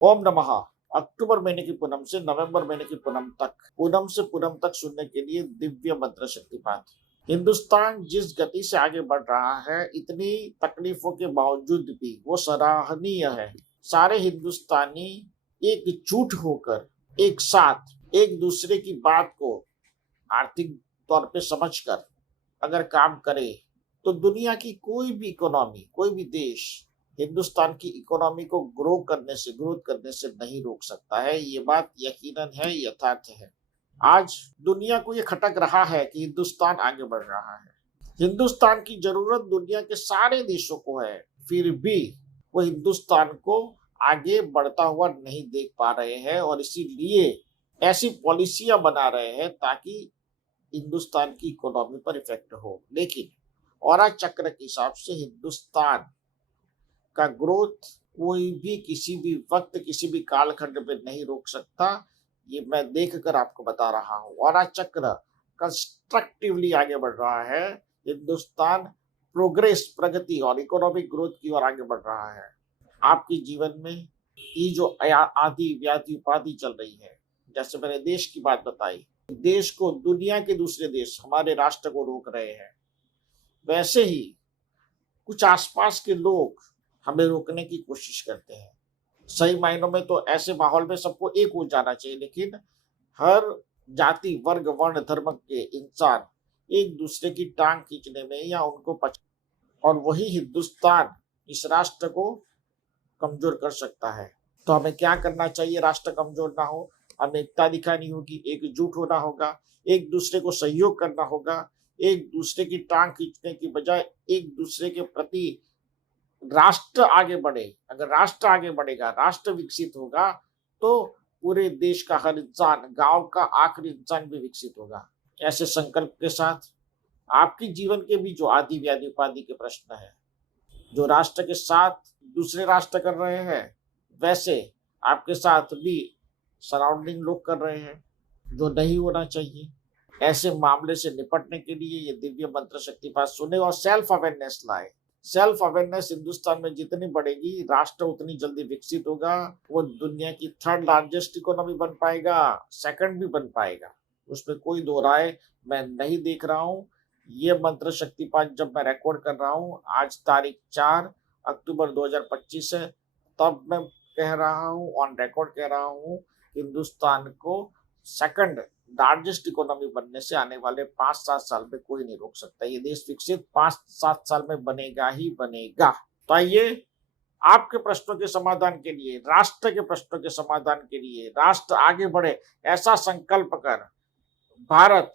ओम नमः। अक्टूबर महीने की पूनम से नवंबर महीने की पूनम से पूनम तक सुनने के लिए दिव्य मंत्र शक्तिपात। हिंदुस्तान जिस गति से आगे बढ़ रहा है, इतनी तकलीफों के बावजूद भी वो सराहनीय है। सारे हिंदुस्तानी एकजुट होकर एक साथ एक दूसरे की बात को आर्थिक तौर पे समझकर अगर काम करे तो दुनिया की कोई भी इकोनॉमी, कोई भी देश हिंदुस्तान की इकोनॉमी को ग्रोथ करने से नहीं रोक सकता है। ये बात यकीनन है, यथार्थ है। आज दुनिया को ये खटक रहा है कि हिंदुस्तान आगे बढ़ रहा है। हिंदुस्तान की जरूरत दुनिया के सारे देशों को है, फिर भी वो हिंदुस्तान को आगे बढ़ता हुआ नहीं देख पा रहे हैं और इसीलिए ऐसी पॉलिसियां बना रहे हैं ताकि हिंदुस्तान की इकोनॉमी पर इफेक्ट हो। लेकिन औरा चक्र के हिसाब से हिंदुस्तान का ग्रोथ कोई भी किसी भी वक्त किसी भी कालखंड में नहीं रोक सकता। ये मैं देख कर आपको बता रहा हूँ। औरा चक्र कंस्ट्रक्टिवली आगे बढ़ रहा है। हिंदुस्तान प्रोग्रेस, प्रगति और इकोनॉमिक ग्रोथ की ओर आगे बढ़ रहा है। आपके जीवन में ये जो आदि व्याधि उपाधि चल रही है, जैसे मैंने देश की बात बताई, देश को दुनिया के दूसरे देश हमारे राष्ट्र को रोक रहे हैं, वैसे ही कुछ आसपास के लोग हमें रोकने की कोशिश करते हैं। सही मायनों में तो ऐसे माहौल में सबको एक हो जाना चाहिए, लेकिन हर जाति, वर्ग, वर्ण, धर्म के इंसान एक दूसरे की टांग खींचने में या उनको और वही हिंदुस्तान इस राष्ट्र को कमजोर कर सकता है। तो हमें क्या करना चाहिए? राष्ट्र कमजोर ना हो, हमें एकता दिखानी होगी, एकजुट होना होगा, एक दूसरे को सहयोग करना होगा, एक दूसरे की टांग खींचने की बजाय एक दूसरे के प्रति राष्ट्र आगे बढ़े। अगर राष्ट्र आगे बढ़ेगा, राष्ट्र विकसित होगा, तो पूरे देश का हर इंसान, गांव का आखिरी इंसान भी विकसित होगा। ऐसे संकल्प के साथ आपके जीवन के भी जो आदि व्याधि उपाधि के प्रश्न है, जो राष्ट्र के साथ दूसरे राष्ट्र कर रहे हैं, वैसे आपके साथ भी सराउंडिंग लोग कर रहे हैं, जो नहीं होना चाहिए। ऐसे मामले से निपटने के लिए ये दिव्य मंत्र शक्तिपात सुने और सेल्फ अवेयरनेस लाए। सेल्फ अवेयरनेस हिंदुस्तान में जितनी बढ़ेगी, राष्ट्र उतनी जल्दी विकसित होगा। वो दुनिया की थर्ड लार्जेस्ट इकोनॉमी बन पाएगा, सेकंड भी बन पाएगा, उसमें कोई दो राय मैं नहीं देख रहा हूँ। ये मंत्र शक्तिपात जब मैं रिकॉर्ड कर रहा हूँ, आज तारीख 4 अक्टूबर 2025 है, तब मैं कह रहा हूँ, ऑन रिकॉर्ड कह रहा हूँ, हिंदुस्तान को सेकंड लार्जेस्ट इकोनॉमी बनने से आने वाले 5-7 साल में कोई नहीं रोक सकता। ये देश विकसित 5-7 साल में बनेगा ही बनेगा। तो आइए, आपके प्रश्नों के समाधान के लिए, राष्ट्र के प्रश्नों के समाधान के लिए, राष्ट्र आगे बढ़े ऐसा संकल्प कर भारत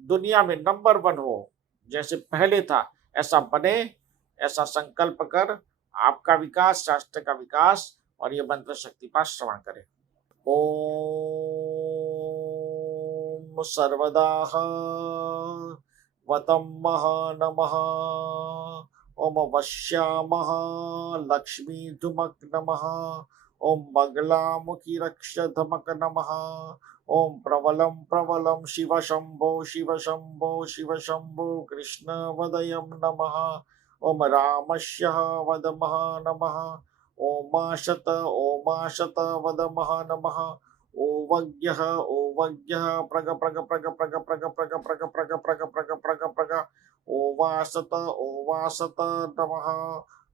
दुनिया में नंबर 1 हो, जैसे पहले था ऐसा बने, ऐसा संकल्प कर आपका विकास, राष्ट्र का विकास और ये मंत्र शक्तिपात श्रवण करें। ओम सर्वदा वतम नमः। ओम वश्यामः लक्ष्मी धुमक नमः। ओम बगलामुखी रक्ष धमक नमः। ओम प्रबलम प्रबलम शिव शंभो शिव शंभो शिव शंभो कृष्ण वदयम नमः। ओम रामस्य वदमः नमः। ओमाशत ओमाशत वदमः नमः। ओवज्ञः ओवज्ञः प्रग प्रग प्रग प्रग प्रग प्रग प्रग प्रग प्रग प्रग प्रग प्रग ओवासत ओवासत नमः।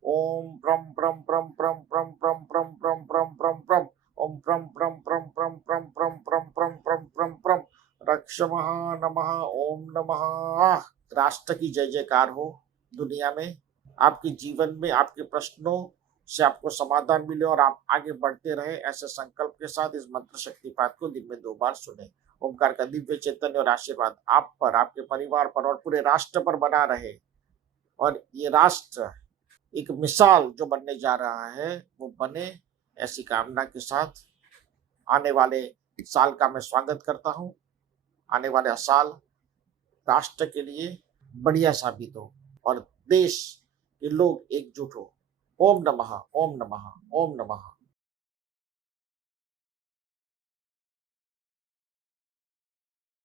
ओम प्रम प्रम प्रम प्रम प्रम प्रम प्रम प्रम प्रम प्रम प्रम ओम प्रम प्रम प्रम प्रम प्रम प्रम प्रम प्रम प्रम प्रम प्रम रक्षमः नमः। ओम नमः। राष्ट्र की जय जयकार हो दुनिया में, आपके जीवन में आपके प्रश्नों से आपको समाधान मिले और आप आगे बढ़ते रहे, ऐसे संकल्प के साथ इस मंत्र शक्तिपात को दिन में 2 बार सुने। ओमकार का दिव्य चैतन्य और आशीर्वाद आप पर, आपके परिवार पर और पूरे राष्ट्र पर बना रहे और ये राष्ट्र एक मिसाल जो बनने जा रहा है वो बने, ऐसी कामना के साथ आने वाले साल का मैं स्वागत करता हूँ। आने वाला साल राष्ट्र के लिए बढ़िया साबित हो और देश के लोग एकजुट हो। ओम नमः, ओम नमः, ओम नमः।